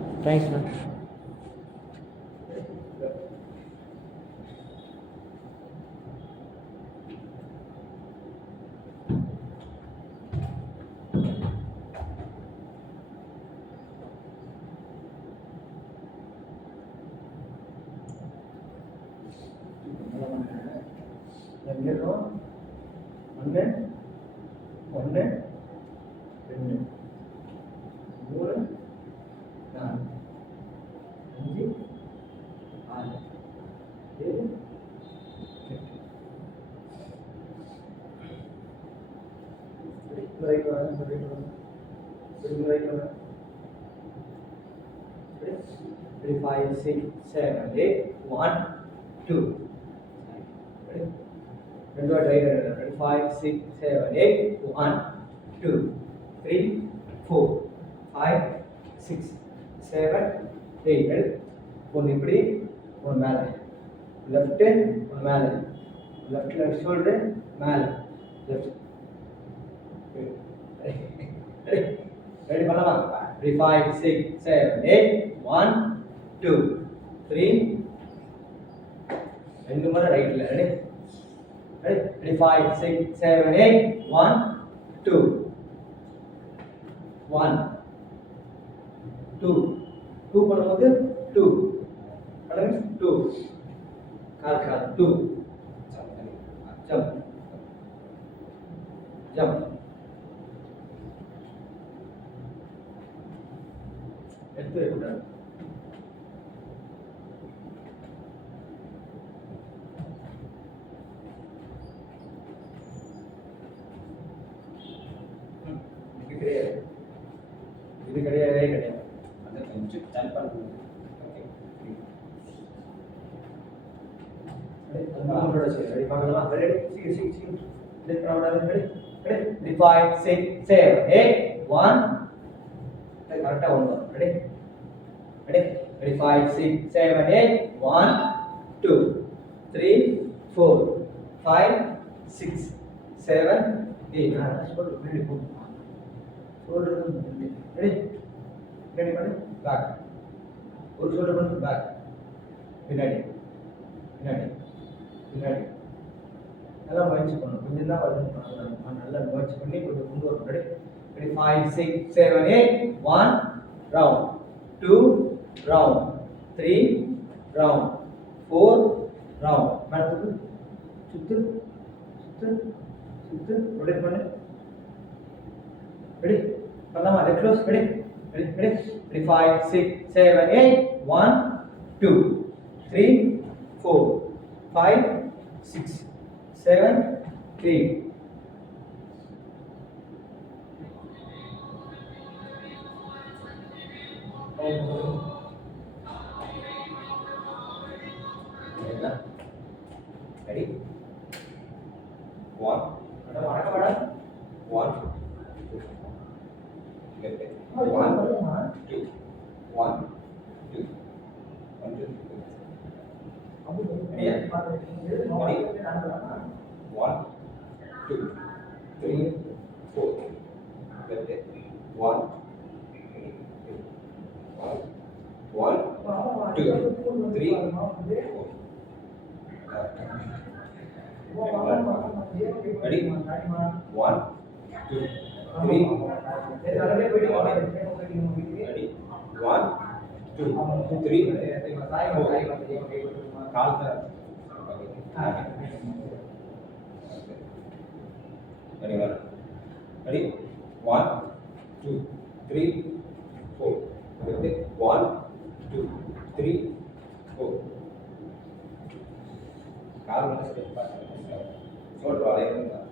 Thanks, man. ஒன்று ஒன்று ரெண்டு மூணு நாலு அஞ்சு ஆறு ஏழு எட்டு ரைட் வரேன் ரைட் வரேன் ரைட் வரேன் 3 5 6 7 8 1 2 ரெண்டு ரைட் 5 6 7 8 1 2 3 4 5 6 7 8 ஒன்று இப்படி ஒன்று மேலே லெஃப்ட்டு ஒன்று மேலே லெஃப்ட் ஷோல்டர் மேலே லெஃப்ட் ரெடி பண்ணலாம் 3 5 6 7 8 1 2 3 ரெண்டு முறை ரைட்ல ரெடி ரெடி 5 6 7 8 1 2 1 2 2 பண்ணும்போது 2 பண்ணுங்க 2 கால் 2 ஜம்ப் ஜம்ப் எடுத்து வைக்கூடாது இது கிடையவே கிடையாது அந்த கொஞ்சம் ஜம்ப் பண்ணுங்க நம்மளோட சரி ரெடி பண்ணலாம் ரெடி சீக்கிரம் ரெடி பண்ணலாம் ரெடி 5 6 7 8 1 கரெக்டா ஒன்று ready ready ready 5 6 7 8 1 2 3 4 5 6 7 8 shoulder ready போடு ஷோல்டர் ரெடி ரெடி பண்ணு பேக் ஒரு ஷோல்டர் பண்ணு பேக் பின்னாடி பின்னாடி பின்னாடி நல்லா முயற்சி பண்ணணும் கொஞ்சம் தான் வரணும் நல்லா முயற்சி பண்ணி கொஞ்சம் கொண்டு வரணும் ready ready 5 6 7 8 1 round 2 round 3 round 4 round அடுத்து சுத்து சுத்து சுத்து ரொட்டேட் பண்ணு ரெடி பண்ணலாமா left close ready ready ready ready 5 6 7 8 1 2 3 4 5 6 7 8 ready 1 1 get it 1 2 1 2 1 2 ready 1 2 3 4 get it 1 1 2 3 4 ready 1 2 3 ready 1 2 3 4 काल का ready 1 2 3 4 ready 1 2 3 4 काल वाला स्टेप पर शॉर्ट वाले का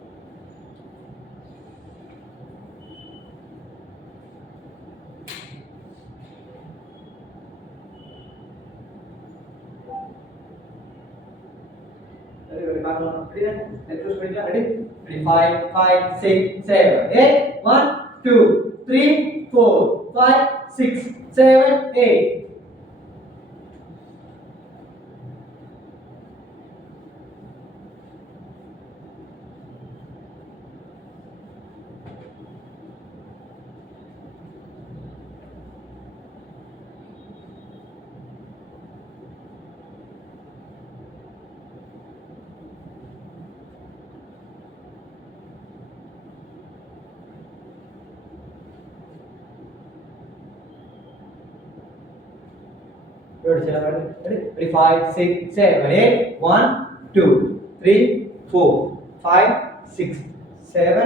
Ready? 5 5 6 7 8 1 2 3 4 5 6 7 8 ready 5 6 7 8 1 2 3 4 5 6 7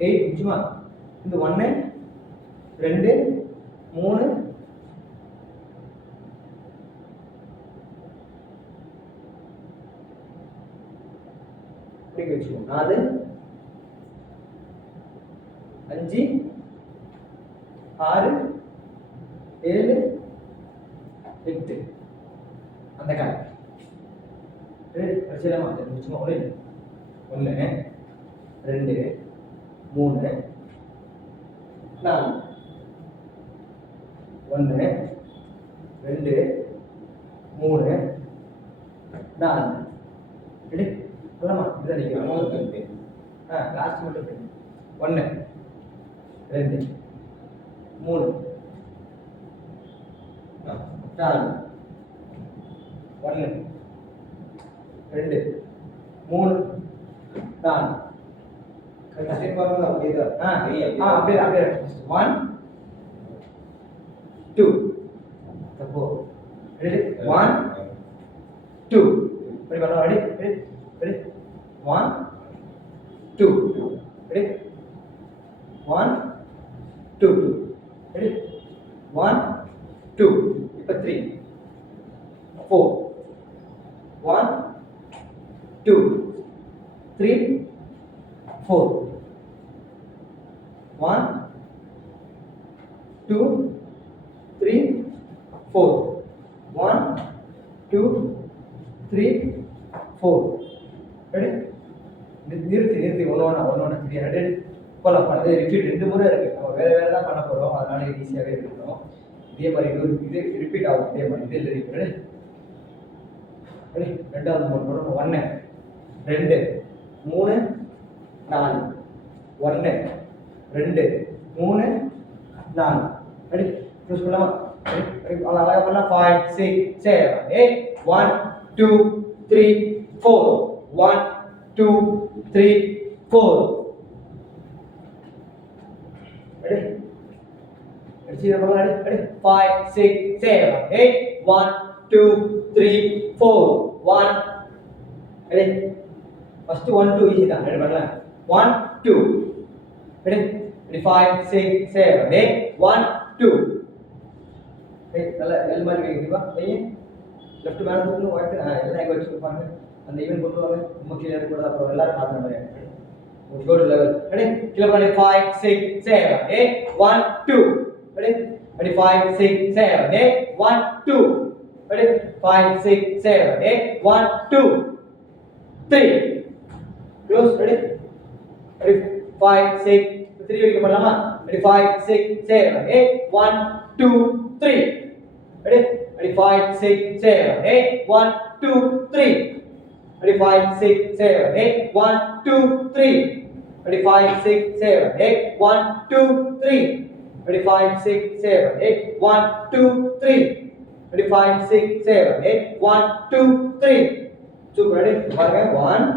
8 சும்மா இந்த 1 2 3 இப்படி வச்சுக்கோ 4 5 6 7 8 அந்த கால் வச்சிடலாமா சும்மா ஒன்று 1 2 3 4 1 2 3 4 ரெடி சொல்லலாமா இதுதான் நிற்கும் லாஸ்ட் மட்டும் 1 2 3 4 1 2 3 4 கரெக்டாக வரணும் அப்படியே அப்படியே அப்படியே 1 2 தப்போ ரெடி 1 2 ரெடி பண்ணலாம் ready ready ready 1 2 ready 1 2 ready 1 2 இப்போ 3 4 1 2 3 4 1 2 3 4 1 2 3 4 ரெடி நிறுத்தி ஒன்று சரியா ரெடி போகலாம் அது ரிப்பீட் 2 முறை இருக்குது நம்ம வேறு தான் பண்ண போகிறோம் அதனால ஈஸியாகவே இருக்கணும் இதே மாதிரி இது ரிப்பீட் ஆகும் இதே மாதிரி இதில் இருக்கு ரெடி ரெண்டாவது 1 2 3 4 1 2 3 4 ரெடி யூஸ் பண்ணலாமா ரெடி அழகாக பண்ணலாம் 5 6 7 8 1 2 3 4 1 2 3 4 ready ready ready 5 6 7 8 1 2 3 4 1 ready first 1 2 easy தான் ready பண்ணலாம் 1 2 ready ready 5 6 7 8 1 2 ready நல்ல எல் மாதிரி வைக்கிறீங்க பையன் லெஃப்ட் மேல தூக்கணும் வாய்ட்டு எல்லாம் எங்க வச்சிருப்பாங்க அந்த ஈவென்ட் கொண்டு வாங்க ரொம்ப கீழே கூட அப்புறம் எல்லாரும் பார்க்குற மாதிரி go to level ready kila ready 5 6 7 8 1 2 ready ready 5 6 7 8 1 2 ready 5 6 7 8 1 2 3 close ready ready 5 6 3 வரைக்கும் பண்ணலாமா ready 5 6 7 8 1 2 3 ready ready 5 6 7 8 1 2 3 ready 5 6 7 8 1 2 3 ready 5 6 7 8 1 2 3 ready 5 6 7 8 1 2 3 ready 5 6 7 8 1 2 3 super ready பாருங்க 1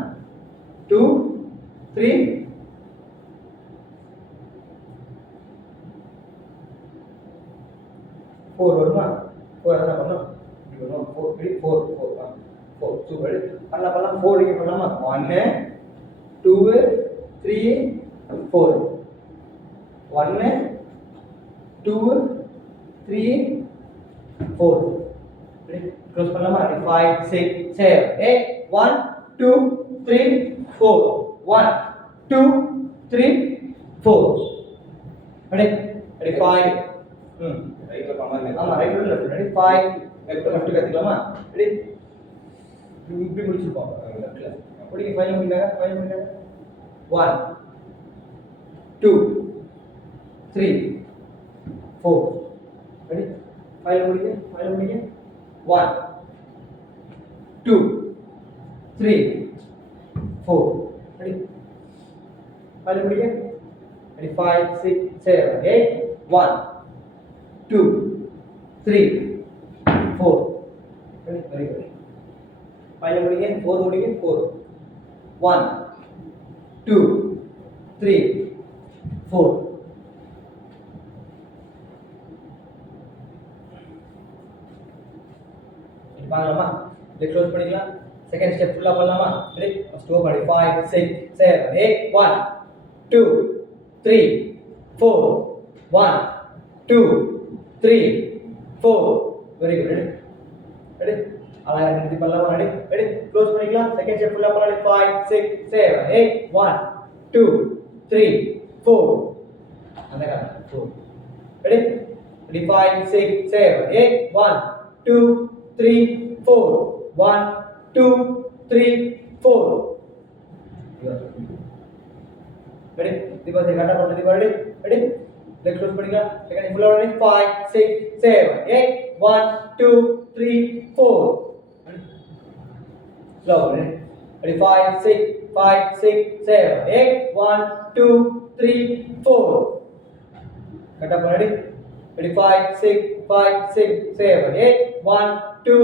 2 3 4 வருமா 4 அத பண்ணோம் இப்படி பண்ணோம் 4 3 4 4 4 super ready பண்ணலாம் 4 இங்க பண்ணலாமா 1 2 3 4 1 2 3 4 ready close பண்ணலாமா 5 6 7 8 1 2 3 4 1 2 3 4 ready ready 5 ரைட்ல பண்ணலாம் ஆமா ரைட்ல லெஃப்ட் ரெடி 5 லெஃப்ட் கத்துக்கலாமா ரெடி இப்படி முடிச்சிருப்போம் லெஃப்ட்ல அப்படியே 5 முடிங்க 1 2 3 4 ready 5 முடிங்க 1 2 3 4 ready 5 முடிங்க ready 5 6 7 8 1 2 3 4 ready very good 5 முடிங்க 4 முடிங்க 4 1 2 3 4 5 பார்க்கலாமா? இதை க்ளோஸ் பண்ணிக்கலாம். செகண்ட் ஸ்டெப் ஃபுல்லா பண்ணலாமா? Ready? First open 5 6 7 8 1 2 3 4 1 2 3 4 very good. Ready? Ready? அழகா நிறுத்தி பண்ணலாமா? ரெடி? ரெடி? க்ளோஸ் பண்ணிக்கலாம். செகண்ட் ஸ்டெப் ஃபுல்லா பண்ணலாம். 5 6 7 8 1 2 3 4 அந்த கால 4 ரெடி? ரெடி? 5 6 7 8 1 2 3 4 1 2 3 4 ரெடி? இப்போ கரெக்டா பண்ணி ரெடி? ரெடி? லெட் க்ளோஸ் பண்ணிக்கலாம். செகண்ட் ஃபுல்லா ரெடி? 5 6 7 8 1 2 3 4 slow ready? ரெடி? 5 6 5 6 7 8 1 2 3 4 கரெக்டா பண்ண ரெடி? ரெடி? 5 6 5 6 7 8 1 2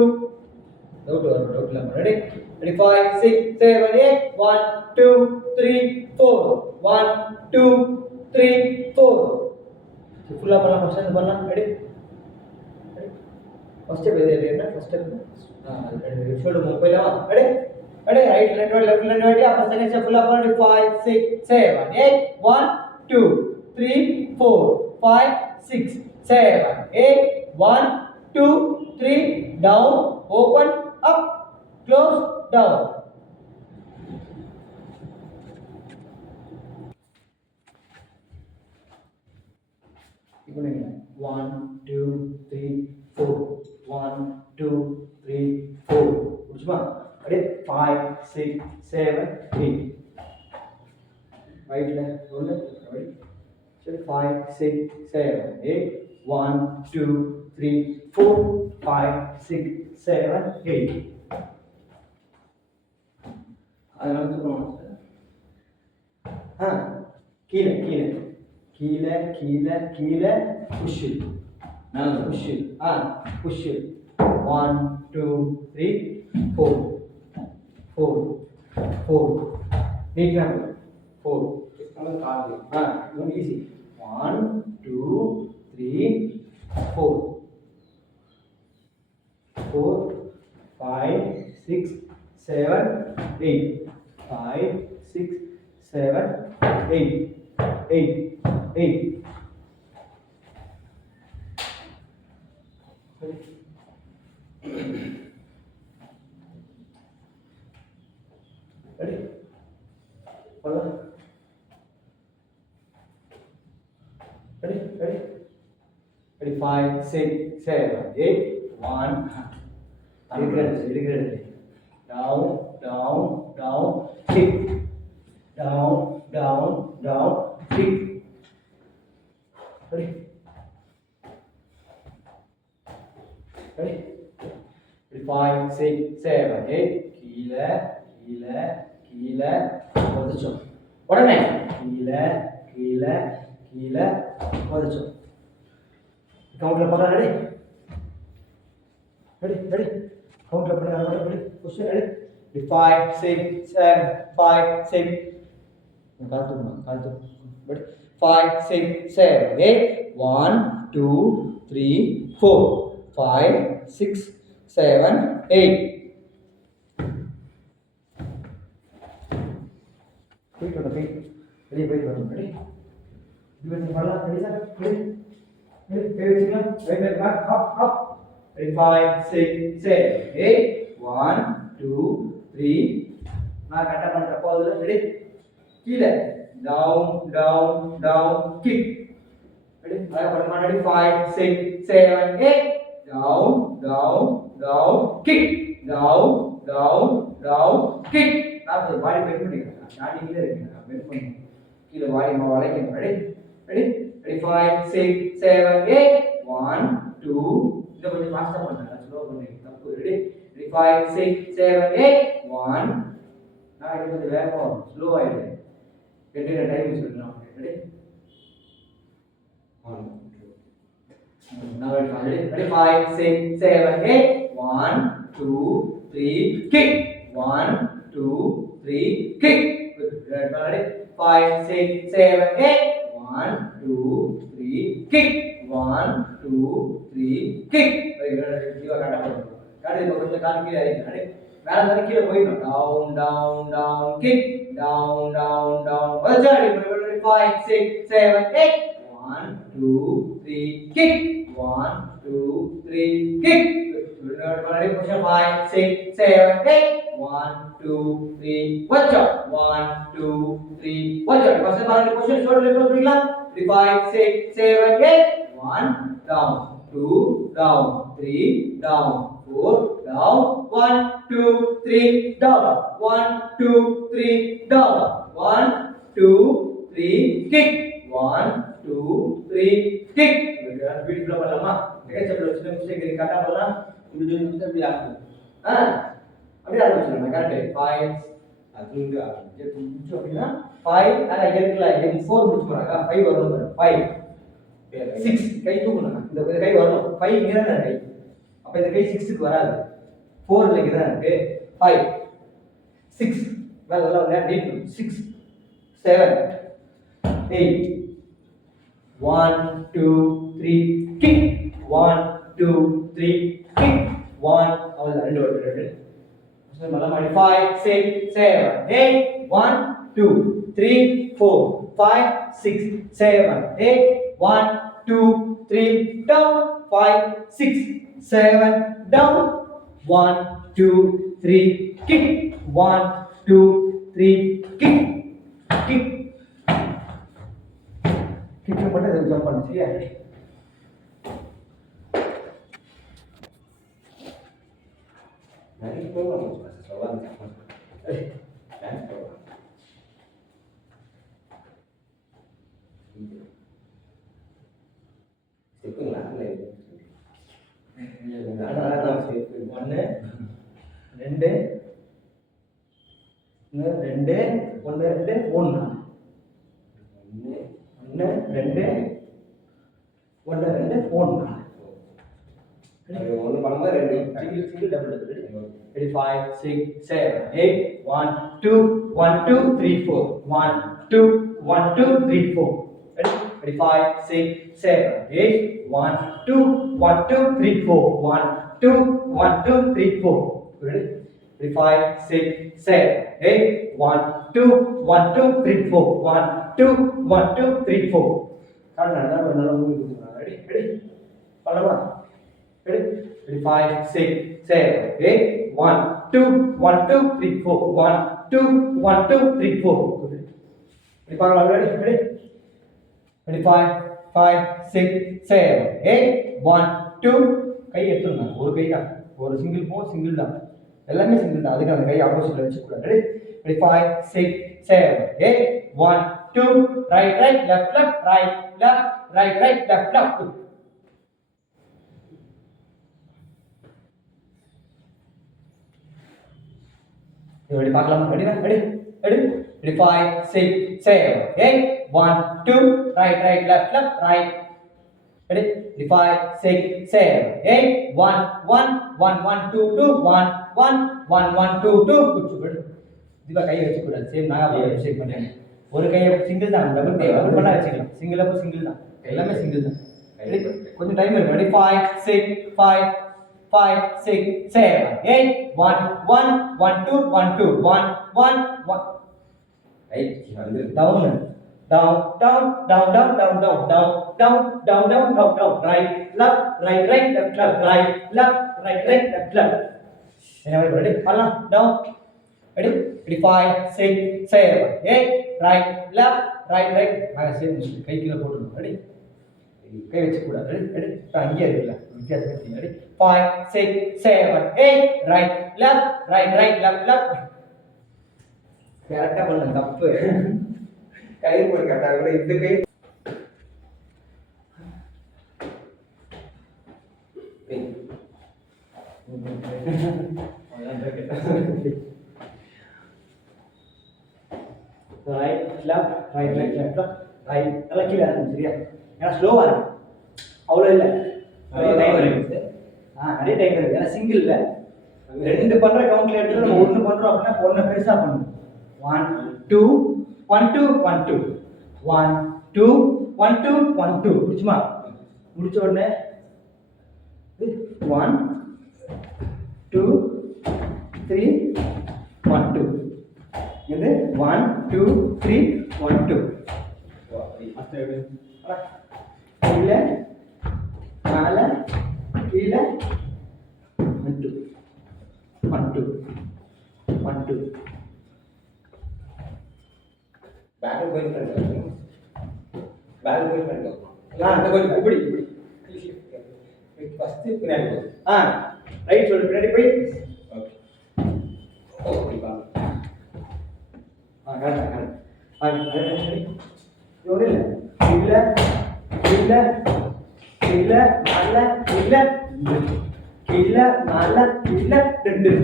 டவுட் இல்ல ரெடி? ரெடி? 5 6 7 8 1 2 3 4 1 2 3 4 ஃபுல்லா பண்ணலாம். ஃபர்ஸ்ட் ஸ்டெப் பண்ணலாம். ரெடி? ஃபர்ஸ்ட் ஸ்டெப் இது என்ன? First step ready shoulder move பண்ணலாமா? Ready? Ready? Right left left left அப்புறம் செகண்ட் ஸ்டெப் ஃபுல்லா பண்ணலாம். 5 6 7 8 1 2 3 4 5 6 7 8 1 2 3 down open up close down. இப்போ நீங்க 1 2 3 4 1 2 3 4 புரியுமா? ரெடி? 5 6 7 8 ரைட்ல ஒன்னு ரெடி? சரி 5 6 7 8 1 2 3 4 5 6 7 8 அதனால தூக்கணும். கீழே கீழே கீழே கீழே கீழே புஷ் நல்ல புஷ் புஷ் 1 2 3 4 4 4 நீட்னா 4 நம்ம கால் இது easy 1 2 3 4 4 5 6 7 8 5 6 7 8 8 8 ready follow ready ready ready 5 6 7 8 1 down down down kick down down down kick ready ready 5 6 7 8 கீழே கீழே கீழே வதச்சோம் உடனே கீழே கீழே கீழே வதச்சோம் கவுண்ட்ல பண்ணலாம். ரெடி ரெடி ரெடி கவுண்ட்ல பண்ணலாம். ரெடி புஷ் ரெடி 5 6 7 5 6 கால் தூக்கு ரெடி 5 6 7 8 1 2 3 4 5 6 7 8 போயிட்டு வர போய் வெளியே போயிட்டு வரும். ரெடி இது வந்து பண்ணலாம். ரெடி சார் ரெடி ரெடி பேசிக்கலாம். ரைட் பேக் அப் அப் ரெடி 5 6 7 8 1 2 3 நான் கரெக்டா பண்ண தப்பா வருது. ரெடி கீழே down down down kick ready அத பண்ணலாம். Ready 5 6 7 8 down down down kick down down down kick நான் பாடி பெண்ட் பண்ணிக்கிறேன். ஸ்டார்டிங்ல இருக்கேன் பெண்ட் பண்ணி கீழ வாய் வளைக்கணும். ரெடி ரெடி ரெடி 5 6 7 8 1 2 இத கொஞ்சம் ஃபாஸ்டா பண்ணுங்க. ஸ்லோ பண்ணுங்க தப்பு. ரெடி ரெடி 5 6 7 8 1 நான் இது கொஞ்சம் வேகமா ஸ்லோ ஆயிடுது. கெட்டின டைம் யூஸ் பண்ணலாம். Ready 1 now ready 5 6 7 8 1 2 3 kick 1 2 3 kick ready 5 6 7 8 1 2 3 kick 1 2 3 kick very good. You are கரெக்ட்டா காடு இப்போ கொஞ்சம் கால் கீழே இறங்கி மேலே வந்து கீழே போயிடணும். Down down down kick down down down வச்சாடி 5 6 7 8 1 2 3 kick 1 2 3 kick ready position 5 6 7 8 1 2 3 watch out 1 2 3 watch out first position shoulder level பண்ணிக்கலாம் 5 6 7 8 1 down 2 down 3 down 4 down 1 2 3 down 1 2 3 down 1 2 3 kick 1 2 3 kick வீடியோல பண்ணலாமா எக்கச்சக்க சின்ன மிஸ்டேக் இருக்கு கரெக்ட்டா பண்ணலாம் இந்த நிமிஷம் எப்படி ஆகும் அப்படியே ஆரம்பிச்சிடலாம் கரெக்ட் 5 அதுங்க அப்படின்னா 5 அங்க இருக்குல M4 முடிச்சு போறாங்க 5 வரணும் 5 6 கை தூக்கணும் இந்த கை வரணும் 5 இங்க தான் கை அப்ப இந்த கை 6 க்கு வராது 4 ல இங்க தான் இருக்கு 5 6 வேற எல்லாம் டீப் 6 7 8 1 2 3 kick 1 2 3 kick 1 அவ்வளவு ரெண்டு வருது சோ நல்லா மாதிரி 5 6 7 8 1 2 3 4 5 6 7 8 1 2 3 down 5 6 7 down 1 2 3 kick 1 2 3 kick kick kick மட்டும் ஜம்ப் பண்ணு சரியா நான் இப்போ சொல்லலாம் டான்ஸ் போலாம் ஸ்டெப்புங்களா ஒன்று ரெண்டு ரெண்டு ஒன்று ரெண்டு மூணு ஒன்று ரெண்டு ஒன்று ரெண்டு மூணு ஒன்று பண்ணும்போது ரெண்டு single single double double 5 6 7 8 1 2 1 2 3 4 1 2 1 2 3 4 ready 5 6 7 8 1 2 1 2 3 4 1 2 1 2 3 4 ready 5 6 7 8 1 2 1 2 3 4 1 2 1 2 3 4 கால் நல்லா மூவ் ready ready பண்ணலாமா ready 5 6 7 8 1 2 1 2 3 4 1 2 1 2 3 4 ready பண்ணலாம் ready ready ready 5 6 7 8 1 2 கை எடுத்துங்க ஒரு கை தான் ஒரு சிங்கிள் போ சிங்கிள் தான் எல்லாமே சிங்கிள் தான் அதுக்கு அந்த கை ஆப்போசிட்ல வெச்சு கூடாது ready 5 6 7 8 1 2 right right left left right right left left ready பார்க்கலாமா ready ready 5 6 7 8 1 2 right left right ready 5 6 7 8 1 1 1 1 2 2 1 1 1 1 2 2 குச்சு இதுவா கை வச்சு கூடாது சேம் நான் அப்படியே ஷேக் பண்ணேன் ஒரு கையை சிங்கிள் தான் டபுள் பண்ணா வச்சுக்கலாம் சிங்கிள் அப்ப சிங்கிள் தான் எல்லாமே சிங்கிள் தான் கொஞ்சம் டைம் இருக்கு ready 5 6 5 5 6 7 8 1 1 1 2 1 2 1 1 1 right down down down down down down down down down down down down down right left right left right left right left என்ன மாதிரி ready பண்ணலாம் down ready 5 6 7 8 right left right மேல same கை கீழ போட்டுறணும் ready கை வெச்சு கூடாது ready அங்கே இருக்குல வித்தியாசம் தெரியும் ready 5 6 7 8 right left கரெக்டா பண்ணு தப்பு கை போடு கரெக்டா கூட இந்த கை right left right எல்லாம் கீழ இறங்கும் சரியா ஏன்னா ஸ்லோவா இருக்கு அவ்வளோ இல்லை நிறைய டைம் இருக்கு நிறைய டைம் இருக்கு ஏன்னா சிங்கிள் இல்லை ரெண்டு பண்ற கவுண்ட்ல எடுத்து நம்ம ஒன்று பண்றோம் அப்படின்னா ஒன்று பெருசா பண்ணணும் 1 2 1 2 1 2 1 2 1 2 1 2 முடிச்சுமா முடிச்ச உடனே 1 2 3 1 2 இது 1 2 3 1 2 கீழே மேலே கீழே 1 2 1 2 1 2 பேக் போய் பண்ணுங்க பேக் போய் பண்ணுங்க அந்த கொஞ்சம் இப்படி ஃபர்ஸ்ட் பின்னாடி போ ரைட் ஷோல்டர் பின்னாடி போய் ஓகே ஓகே பா சரி யோடு இல்ல இல்ல இல்ல நல்ல இல்ல இல்ல நல்ல இல்ல 2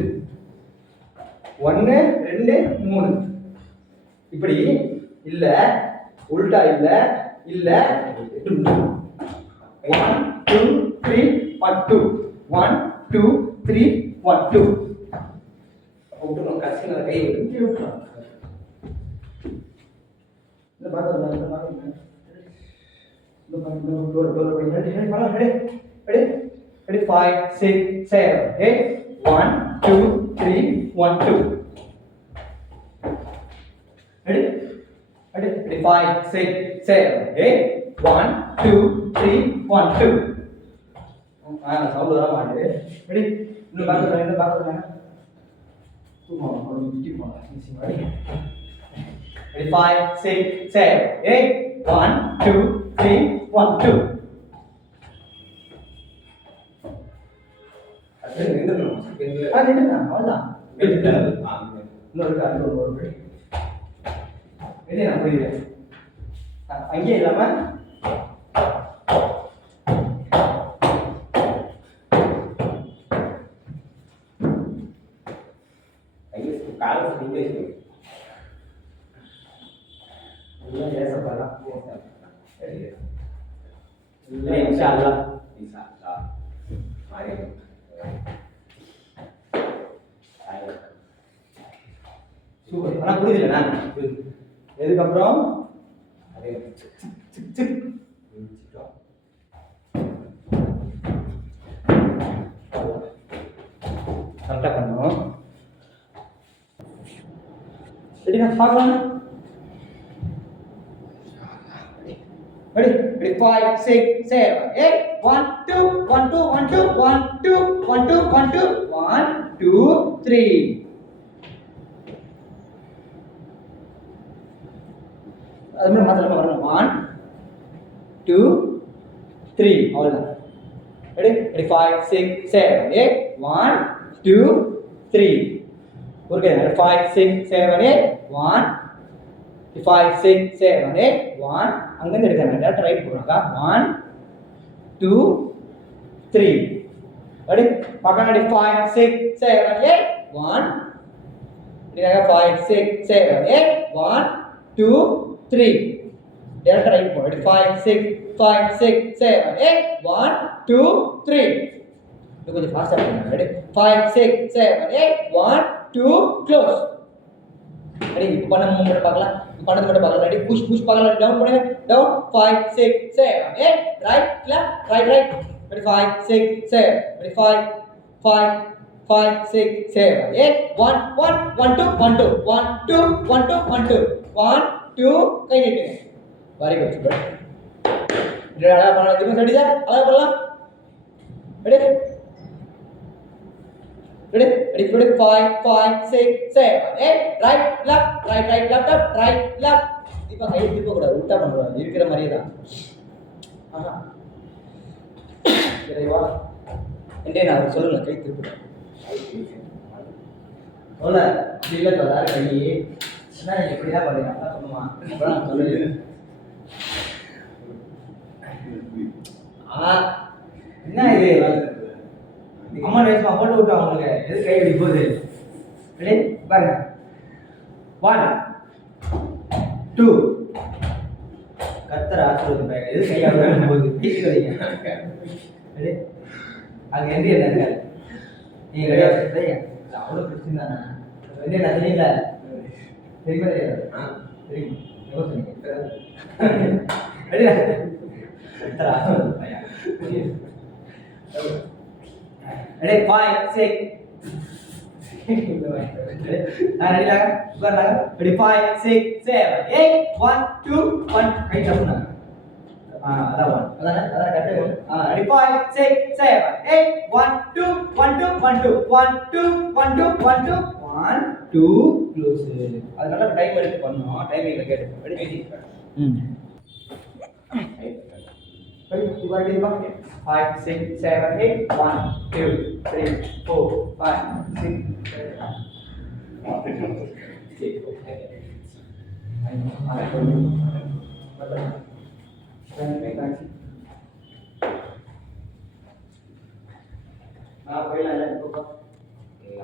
1 2 3 இப்படி இல்ல உல்டா இல்ல இல்ல 1 2 3 1 2 1 2 3 1 2 விட்டுணும் கசின கை விட்டு இந்த பாருங்க இந்த பாருங்க இந்த பாருங்க டோர் ரெடி 5 6 7 8 1 2 3 1 2 ready 5 6 7 8 1 2 3 1 2 சவுண்ட் வர மாட்டேங்குது ரெடி இன்னும் பாக்குறேன் ready 5 6 7 8 1 2 3 1 2 அது நின்னுடணும் நின்னுங்க அவ்வளவுதான் வெயிட் இன்னொரு இது நான் புரியுது அங்கேயே இல்லாம ஐயோ கால இங்கிலீஷ் எல்லாம் ஏசப்படலாம் சரி இல்லை இன்ஷா அல்லாஹ் இன்ஷா மாறி சூப்பர் ஆனா புரியுதுல நான் எதுக்கப்புறம் அதே கரெக்டாக பண்ணணும் ரெடி நான் பார்க்கலாம் ready 5 6 7 8 1 2 1 2 1 2 1 2 1 2 1 2 1 2 3 அது மாதிரி மாத்தலாம் வரணும் 1 2 3 அவ்வளவுதான் ready 5 6 7 8 1 2 3 ஓகே 5 6 7 8 1 5 6 7 8 1 அங்கிருந்து எடுக்கணும் டேரக்ட் ரைட் போறாங்க 1 2 3 ரெடி பக்கத்துல 5 6 7 8 1 இங்க 5 6 7 8 1 2 3 டேரக்ட் ரைட் போ ரெடி 5 6 7 8 1 2 3 இது கொஞ்சம் ஃபாஸ்டா பண்ணுங்க ரெடி 5 6 7 8 1 2 க்ளோஸ் ரெடி இப்போ பண்ண மூவ்மெண்ட் பார்க்கலாம் பண்ணது மட்டும் பார்க்கலாம் ரெடி புஷ் பார்க்கலாம் டவுன் பண்ணுங்க down 5 6 7 8 right left right ready 5 6 7 ready 5 6 7 8 1 1 1 2 1 2 1 2 1 2 1 2 1 2 கை நீட்டுங்க வெரி குட் ஸ்டூடண்ட் ரெடி அழகா பண்ணலாம் திரும்ப ரெடியா அழகா பண்ணலாம் ready ready 5 6 7 8 right left left இப்போ கை திருப்ப கூடாது உல்டா பண்ணக்கூடாது இருக்கிற மாதிரியே தான் ஆஹா சரி வா என்ன நான் சொல்லுங்க கை திருப்ப சொல்ல இல்ல தொடாரு கை என்ன எப்படி தான் பண்ணுங்க அதான் சொல்லுமா அப்புறம் சொல்லுங்க என்ன இது அம்மா நேசமா போட்டு விட்டா உங்களுக்கு எது கை அடி போகுது ரெடி பாருங்க 1 2 கத்தர ஆசீர்வாதம் பாருங்க எது கை அடி போகுது கை வைங்க ரெடி அங்க எந்த என்ன இருக்க நீங்க ரெடியா வைங்க அவ்வளவு பிரச்சனை தானே என்ன நான் தெரியல தெரியுமா தெரியாது தெரியும் எவ்வளவு சொன்னீங்க ரெடியா கத்தர ஆசீர்வாதம் பாருங்க ready 5 6 ready lah, bukan lah. Ready 5, 6, 7, 8, 1, 2, 1. Kay jump na. Ada one. Ada kata. Ready 5, 6, 7, 8, 1, 2, 1, 2, 1, 2, 1, 2, 1, 2, 1, 2, 1, 2, close. அதனால டைம் எடுத்து பண்ணோம். டைமிங்ல கேட்டு. Ready? Ready? You got it back? 5, 6, 7, 8, 1, 2, 3, 4, 5, 6, 7. Nah, boleh lah,